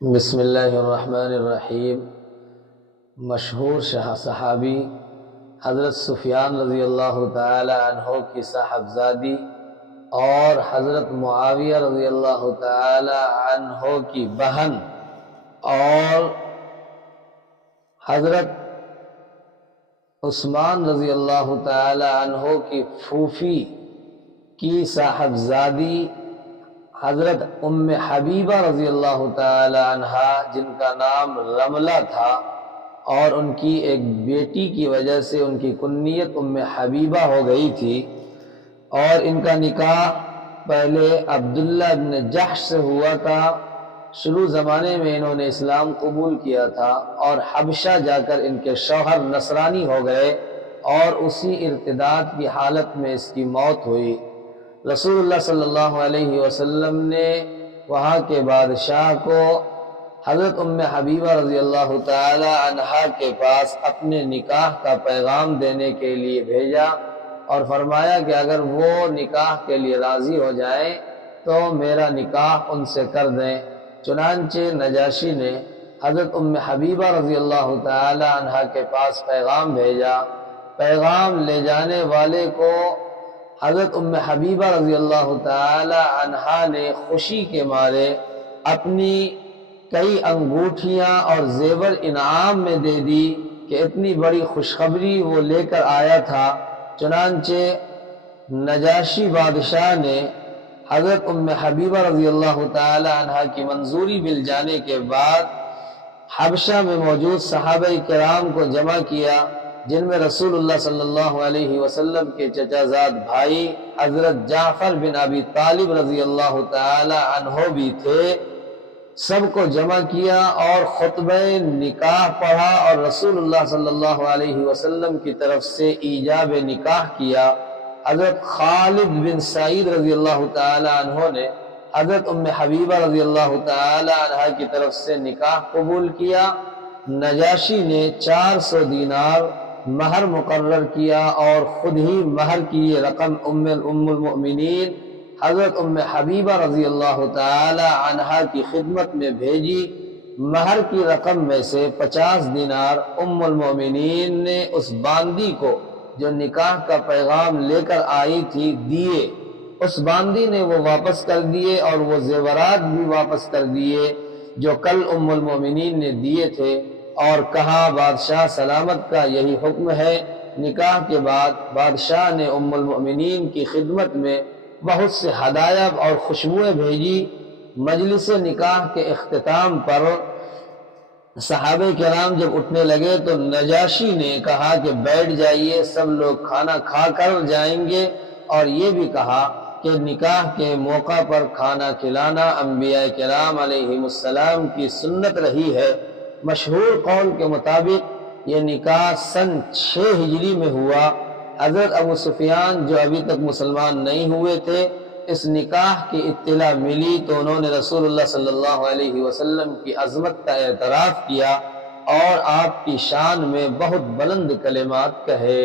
بسم اللہ الرحمن الرحیم۔ مشہور صحابی حضرت سفیان رضی اللہ تعالی عنہ کی صاحبزادی اور حضرت معاویہ رضی اللہ تعالی عنہ کی بہن اور حضرت عثمان رضی اللہ تعالی عنہ کی پھوپھی کی صاحبزادی حضرت ام حبیبہ رضی اللہ تعالی عنہا، جن کا نام رملہ تھا، اور ان کی ایک بیٹی کی وجہ سے ان کی کنیت ام حبیبہ ہو گئی تھی، اور ان کا نکاح پہلے عبداللہ بن جحش سے ہوا تھا۔ شروع زمانے میں انہوں نے اسلام قبول کیا تھا اور حبشہ جا کر ان کے شوہر نصرانی ہو گئے اور اسی ارتداد کی حالت میں اس کی موت ہوئی۔ رسول اللہ صلی اللہ علیہ وسلم نے وہاں کے بادشاہ کو حضرت ام حبیبہ رضی اللہ تعالی عنہا کے پاس اپنے نکاح کا پیغام دینے کے لیے بھیجا اور فرمایا کہ اگر وہ نکاح کے لیے راضی ہو جائیں تو میرا نکاح ان سے کر دیں۔ چنانچہ نجاشی نے حضرت ام حبیبہ رضی اللہ تعالی عنہا کے پاس پیغام بھیجا۔ پیغام لے جانے والے کو حضرت ام حبیبہ رضی اللہ تعالی عنہا نے خوشی کے مارے اپنی کئی انگوٹھیاں اور زیور انعام میں دے دی کہ اتنی بڑی خوشخبری وہ لے کر آیا تھا۔ چنانچہ نجاشی بادشاہ نے حضرت ام حبیبہ رضی اللہ تعالی عنہا کی منظوری مل جانے کے بعد حبشہ میں موجود صحابہ کرام کو جمع کیا، جن میں رسول اللہ صلی اللہ علیہ وسلم کے چچا زاد بھائی حضرت جعفر بن ابی طالب رضی اللہ تعالی عنہ بھی تھے۔ سب کو جمع کیا اور خطبہ نکاح پڑھا اور رسول اللہ صلی اللہ علیہ وسلم کی طرف سے ایجاب نکاح کیا۔ حضرت خالد بن سعید رضی اللہ تعالی عنہ نے حضرت ام حبیبہ رضی اللہ تعالی عنہ کی طرف سے نکاح قبول کیا۔ نجاشی نے 400 دینار مہر مقرر کیا اور خود ہی مہر کی یہ رقم ام المؤمنین حضرت ام حبیبہ رضی اللہ تعالی عنہا کی خدمت میں بھیجی۔ مہر کی رقم میں سے 50 دینار ام المؤمنین نے اس باندی کو جو نکاح کا پیغام لے کر آئی تھی دیے۔ اس باندی نے وہ واپس کر دیے اور وہ زیورات بھی واپس کر دیے جو کل ام المؤمنین نے دیے تھے، اور کہا بادشاہ سلامت کا یہی حکم ہے۔ نکاح کے بعد بادشاہ نے ام المؤمنین کی خدمت میں بہت سے ہدایہ اور خوشبوئیں بھیجی۔ مجلس نکاح کے اختتام پر صحابہ کرام جب اٹھنے لگے تو نجاشی نے کہا کہ بیٹھ جائیے، سب لوگ کھانا کھا کر جائیں گے، اور یہ بھی کہا کہ نکاح کے موقع پر کھانا کھلانا انبیاء کرام علیہ السلام کی سنت رہی ہے۔ مشہور قول کے مطابق یہ نکاح سن 6 ہجری میں ہوا۔ حضرت ابو سفیان جو ابھی تک مسلمان نہیں ہوئے تھے، اس نکاح کی اطلاع ملی تو انہوں نے رسول اللہ صلی اللہ علیہ وسلم کی عظمت کا اعتراف کیا اور آپ کی شان میں بہت بلند کلمات کہے۔